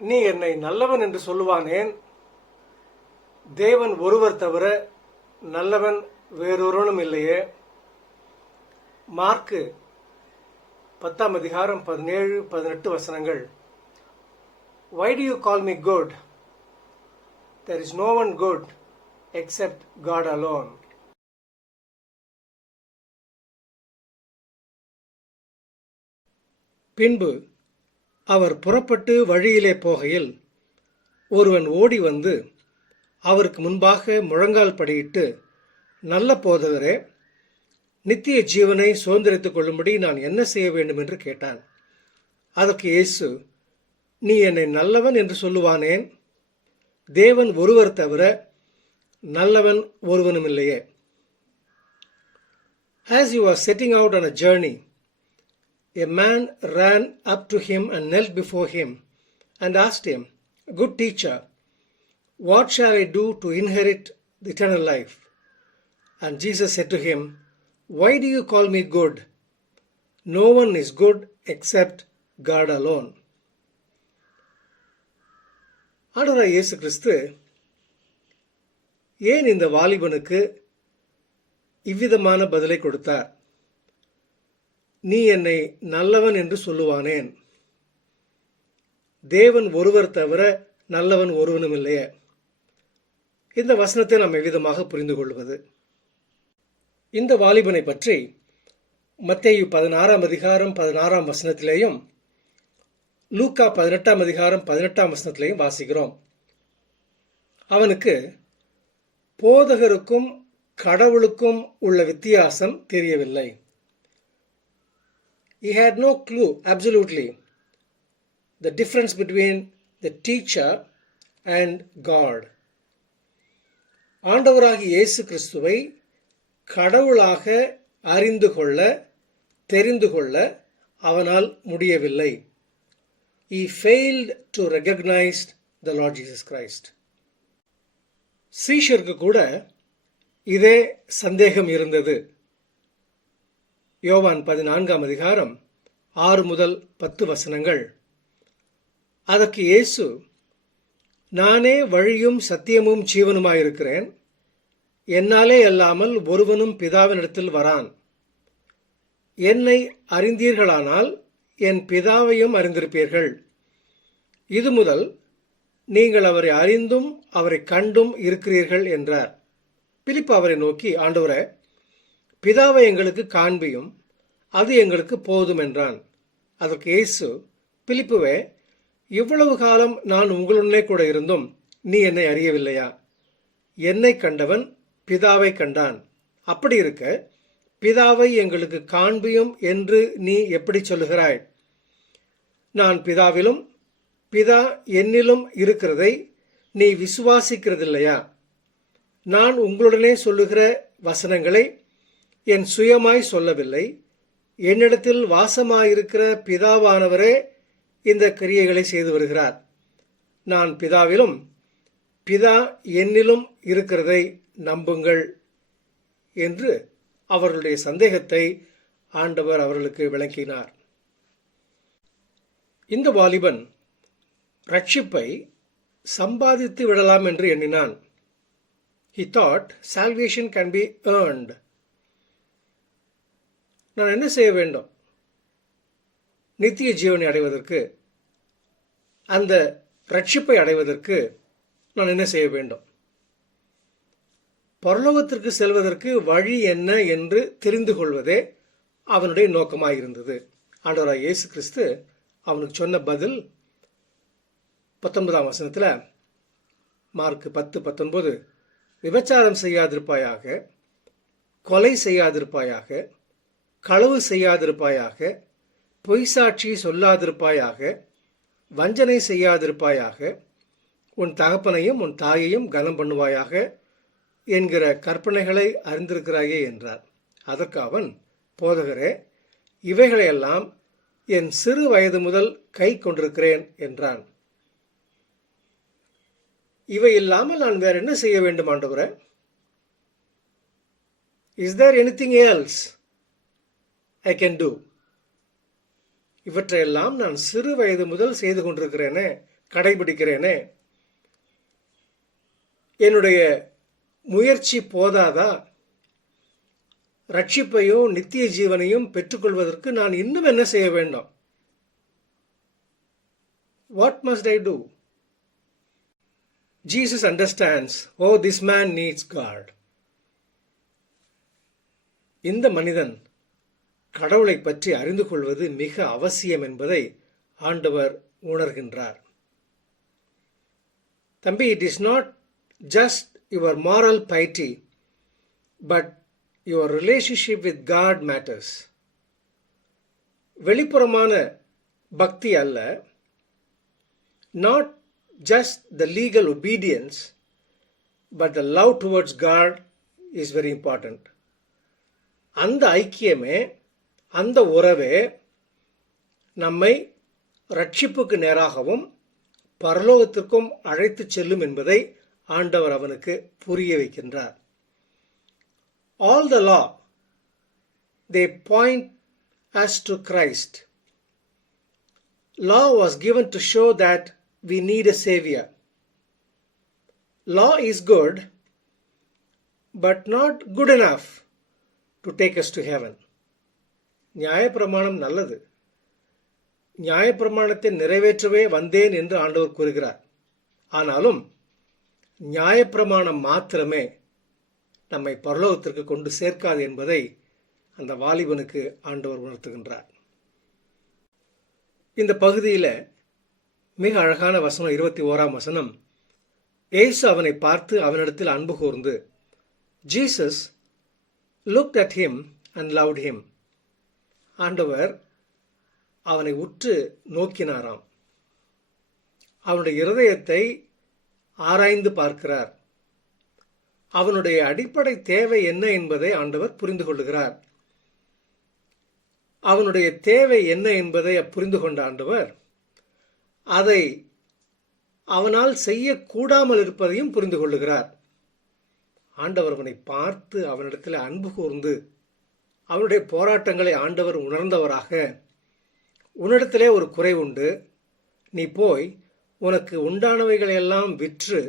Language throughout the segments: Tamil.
நீ என்னை நல்லவன் என்று சொல்லுவானேன்? தேவன் ஒருவர் தவிர நல்லவன் வேறொருவனும் இல்லையே. மார்க்கு 10 அதிகாரம் 17-18 வசனங்கள். Why do you call me good? There is no one good except God alone. பின்பு அவர் புறப்பட்டு வழியிலே போகையில் ஒருவன் ஓடி வந்து அவருக்கு முன்பாக முழங்கால் படியிட்டு, நல்ல போதகரே, நித்திய ஜீவனை சுதந்திரித்துக் கொள்ளும்படி நான் என்ன செய்ய வேண்டும் என்று கேட்டான். அதற்கு இயேசு, நீ என்னை நல்லவன் என்று சொல்லுவானேன்? தேவன் ஒருவர் தவிர நல்லவன் ஒருவனும் இல்லையே. As he was setting out on a journey, a man ran up to him and knelt before him and asked him, Good teacher, what shall I do to inherit the eternal life? And Jesus said to him, Why do you call me good? No one is good except God alone. ஆண்டவராகிய இயேசு கிறிஸ்து ஏன் இந்த வாலிபனுக்கு இவ்விதமான பதிலை கொடுத்தார்? நீ என்னை நல்லவன் என்று சொல்லுவானேன்? தேவன் ஒருவர் தவிர நல்லவன் ஒருவனும் இல்லையே. இந்த வசனத்தை நாம் எவ்விதமாக புரிந்து கொள்வது? இந்த வாலிபனை பற்றி மத்தேயு 16 அதிகாரம் 16 வசனத்திலேயும் லூக்கா 18 அதிகாரம் 18 வசனத்திலேயும் வாசிக்கிறோம். அவனுக்கு போதகருக்கும் கடவுளுக்கும் உள்ள வித்தியாசம் தெரியவில்லை. He had no clue, absolutely, the difference between the teacher and God. ஆண்டவராகிய இயேசு கிறிஸ்துவை கடவுளாக அறிந்து கொள்ள, தெரிந்து கொள்ள அவனால் முடியவில்லை. He failed to recognize the Lord Jesus Christ. சீஷருக்கு கூட இதே சந்தேகம் இருந்தது. யோவான் 14 அதிகாரம் 6-10 வசனங்கள். அதற்கு இயேசு, நானே வழியும் சத்தியமும் ஜீவனுமாயிருக்கிறேன். என்னாலே அல்லாமல் ஒருவனும் பிதாவினிடத்தில் வரான். என்னை அறிந்தீர்களானால் என் பிதாவையும் அறிந்திருப்பீர்கள். இது முதல் நீங்கள் அவரை அறிந்தும் அவரை கண்டும் இருக்கிறீர்கள் என்றார். பிலிப்பு அவரை நோக்கி, ஆண்டவரே, பிதாவை எங்களுக்கு காண்பியும், அது எங்களுக்கு போதும் என்றான். அதற்கு இயேசு, பிலிப்புவே, இவ்வளவு காலம் நான் உங்களுடனே கூட இருந்தும் நீ என்னை அறியவில்லையா? என்னை கண்டவன் பிதாவை கண்டான். அப்படி இருக்க பிதாவை எங்களுக்கு காண்பியும் என்று நீ எப்படி சொல்லுகிறாய்? நான் பிதாவிலும் பிதா என்னிலும் இருக்கிறதை நீ விசுவாசிக்கிறதில்லையா? நான் உங்களுடனே சொல்லுகிற வசனங்களை என் சுயமாய் சொல்லவில்லை. என்னிடத்தில் வாசமாயிருக்கிற பிதாவானவரே இந்த கிரியைகளை செய்து வருகிறார். நான் பிதாவிலும் பிதா என்னிலும் இருக்கிறதை நம்புங்கள் என்று அவர்களுடைய சந்தேகத்தை ஆண்டவர் அவர்களுக்கு விளக்கினார். இந்த வாலிபன் ரட்சிப்பை சம்பாதித்து விடலாம் என்று எண்ணினான். He thought salvation can be earned. நான் என்ன செய்ய வேண்டும்? நித்திய ஜீவனை அடைவதற்கு, அந்த ரட்சிப்பை அடைவதற்கு நான் என்ன செய்ய வேண்டும்? பரலோகத்திற்கு செல்வதற்கு வழி என்ன என்று தெரிந்து கொள்வதே அவனுடைய நோக்கமாயிருந்தது. ஆண்டவராகிய இயேசு கிறிஸ்து அவனுக்கு சொன்ன பதில் 19 வசனத்தில், மார்க் 10:19, விபச்சாரம் செய்யாதிருப்பாயாக, கொலை செய்யாதிருப்பாயாக, களவு செய்யாதிருப்பாயாக, பொய்சாட்சி சொல்லாதிருப்பாயாக, வஞ்சனை செய்யாதிருப்பாயாக, உன் தகப்பனையும் உன் தாயையும் கனம் பண்ணுவாயாக என்கிற கற்பனைகளை அறிந்திருக்கிறாயே என்றார். அதற்கு அவன், போதகரே, இவைகளையெல்லாம் என் சிறு வயது முதல் கை கொண்டிருக்கிறேன் என்றான். இவை இல்லாமல் நான் வேற என்ன செய்ய வேண்டும் ஆண்டவரே? Is there anything else I can do? இவற்றையெல்லாம் நான் சிறு வயது முதல் செய்து கொண்டிருக்கிறேனே, கடைபிடிக்கிறேனே, என்னுடைய முயற்சி போதாதா? ரட்சிப்பையும் நித்திய ஜீவனையும் பெற்றுக்கொள்வதற்கு நான் இன்னும் என்ன செய்ய வேண்டும்? What must I do? Jesus understands, oh, this man needs God. இந்த மனிதன் கடவுளை பற்றி அறிந்து கொள்வது மிக அவசியம் என்பதை ஆண்டவர் உணர்கின்றார். தம்பி, it is not just your moral piety, but your relationship with God matters. வெளிப்புறமான பக்தி அல்ல, not just the legal obedience, but the love towards God is very important. அந்த ஐக்கியமே, அந்த உறவே நம்மை ரட்சிப்புக்கு நேராகவும் பரலோகத்திற்கும் அழைத்து செல்லும் என்பதை ஆண்டவர் அவனுக்கு புரிய வைக்கின்றார். All the law, they point us to Christ. Law was given to show that we need a savior. Law is good, but not good enough to take us to heaven. நியாயப்பிரமாணம் நல்லது. நியாயப்பிரமாணத்தை நிறைவேற்றவே வந்தேன் என்று ஆண்டவர் கூறுகிறார். ஆனாலும் நியாயப்பிரமாணம் மாத்திரமே நம்மை பரலோகத்திற்கு கொண்டு சேர்க்காது என்பதை அந்த வாலிபனுக்கு ஆண்டவர் உணர்த்துகின்றார். இந்த பகுதியில் மிக அழகான வசனம் 21ஆம் வசனம். இயேசு அவனை பார்த்து அவனிடத்தில் அன்பு கூர்ந்து, Jesus looked at him and loved him. ஆண்டவர் அவனை உற்று நோக்கினாராம். அவனுடைய இருதயத்தை ஆராய்ந்து பார்க்கிறார். அவனுடைய அடிப்படை தேவை என்ன என்பதை ஆண்டவர் புரிந்து கொள்ளுகிறார். அவனுடைய தேவை என்ன என்பதை புரிந்து கொண்ட ஆண்டவர் அதை அவனால் செய்யக்கூடாமல் இருப்பதையும் புரிந்து கொள்ளுகிறார். ஆண்டவர் அவனை பார்த்து அவனிடத்தில் அன்பு கூர்ந்து அவனுடைய போராட்டங்களை ஆண்டவர் உணர்ந்தவராக, உன்னிடத்திலே ஒரு குறை உண்டு, நீ போய் உனக்கு உண்டானவைகளையெல்லாம் விற்று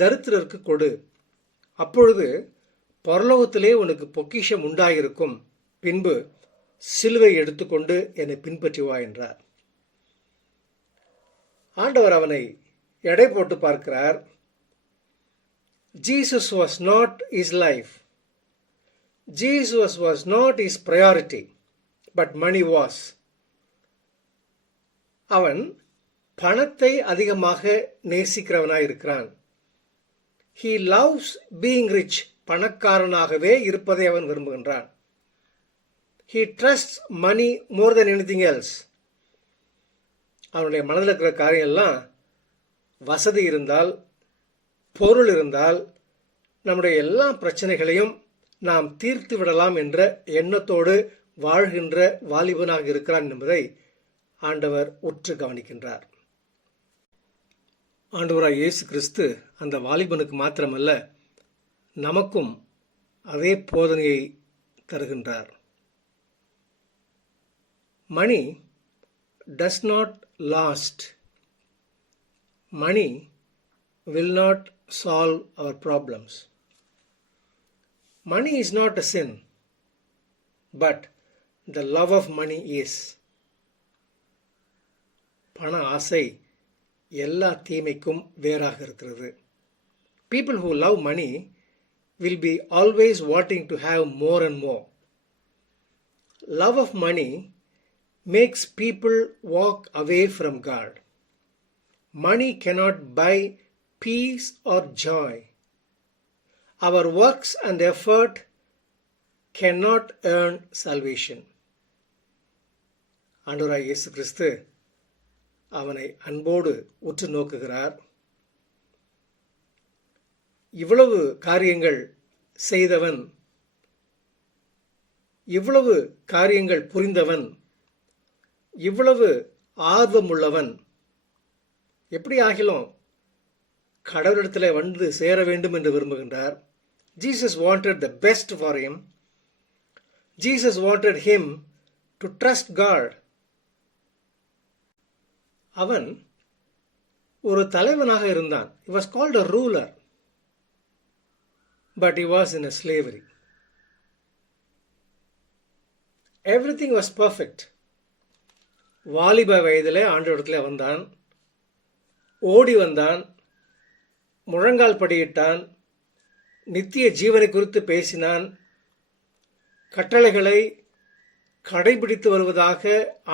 தரித்திரருக்கு கொடு, அப்பொழுது பரலோகத்திலே உனக்கு பொக்கிஷம் உண்டாயிருக்கும், பின்பு சிலுவை எடுத்துக்கொண்டு என்னை பின்பற்றி வா என்றார். ஆண்டவர் அவனை எடை போட்டு பார்க்கிறார். Jesus was not his life. Jesus was not his priority, but money was. அவன் பணத்தை அதிகமாக நேசிக்கிறவனாய் இருக்கிறான். He loves being rich. பணக்காரனாகவே இருப்பதை அவன் விரும்புகின்றான். He trusts money more than anything else. அவனுடைய மனதில் இருக்கிற காரியம் எல்லாம் வசதி இருந்தால், பொருள் இருந்தால், நம்முடைய எல்லா பிரச்சனைகளையும் நாம் தீர்த்து விடலாம் என்ற எண்ணத்தோடு வாழ்கின்ற வாலிபனாக இருக்கிறான் என்பதை ஆண்டவர் உற்று கவனிக்கின்றார். ஆண்டவராய் இயேசு கிறிஸ்து அந்த வாலிபனுக்கு மாத்திரமல்ல, நமக்கும் அதே போதனையை தருகின்றார். Money does not last. Money will not solve our problems. Money is not a sin, but the love of money is. பண ஆசை எல்லா தீமைக்கும் வேறாக இருக்கிறது. People who love money will be always wanting to have more and more. Love of money makes people walk away from God. Money cannot buy peace or joy. Our works and effort cannot earn salvation. ஆண்டவராய் இயேசு கிறிஸ்து அவனை அன்போடு உற்று நோக்குகிறார். இவ்வளவு காரியங்கள் செய்தவன், இவ்வளவு காரியங்கள் புரிந்தவன், இவ்வளவு ஆர்வமுள்ளவன் எப்படி ஆகிலும் கடவுளிடத்தில் வந்து சேர வேண்டும் என்று விரும்புகின்றார். Jesus wanted the best for him. Jesus wanted him to trust God. அவன் ஒரு தலைவனாக இருந்தான். He was called a ruler, but he was in a slavery. Everything was perfect. வாலிப வயதிலே ஆண்டவரிடத்தில் வந்தான், ஓடி வந்தான், முழங்கால் படியிட்டான், நித்திய ஜீவனை குறித்து பேசினான், கட்டளைகளை கடைபிடித்து வருவதாக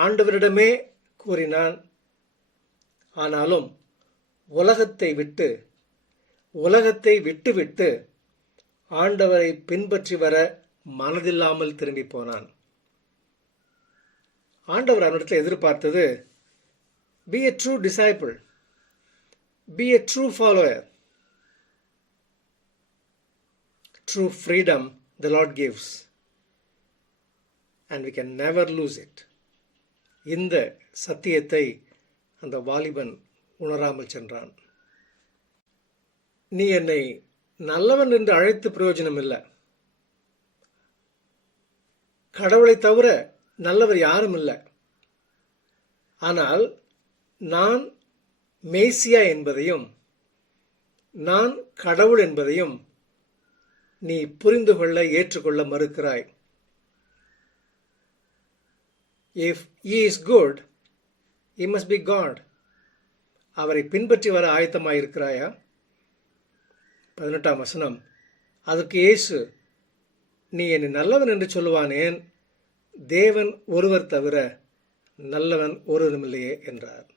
ஆண்டவரிடமே கூறினான். ஆனாலும் உலகத்தை விட்டுவிட்டு ஆண்டவரை பின்பற்றி வர மனதில்லாமல் திரும்பி போனான். ஆண்டவர் அவனிடத்தில் எதிர்பார்த்தது, be a true disciple, be a true follower. True freedom the Lord gives, and we can never lose it. இந்த சத்தியத்தை அந்த வாலிபன் உணராமல் சென்றான். நீ என்னை நல்லவன் என்று அழைத்து பிரயோஜனம் இல்லை. கடவுளை தவிர நல்லவர் யாரும் இல்லை. ஆனால் நான் மேசியா என்பதையும் நான் கடவுள் என்பதையும் நீ புரிந்து கொள்ள ஏற்றுக்கொள்ள மறுக்கிறாய். If he is good, he must be God. அவரை பின்பற்றி வர ஆயத்தமாயிருக்கிறாயா? 18ஆம் வசனம். அதற்கு இயேசு, நீ என்னை நல்லவன் என்று சொல்லுவானேன்? தேவன் ஒருவர் தவிர நல்லவன் ஒருவருமில்லையே என்றார்.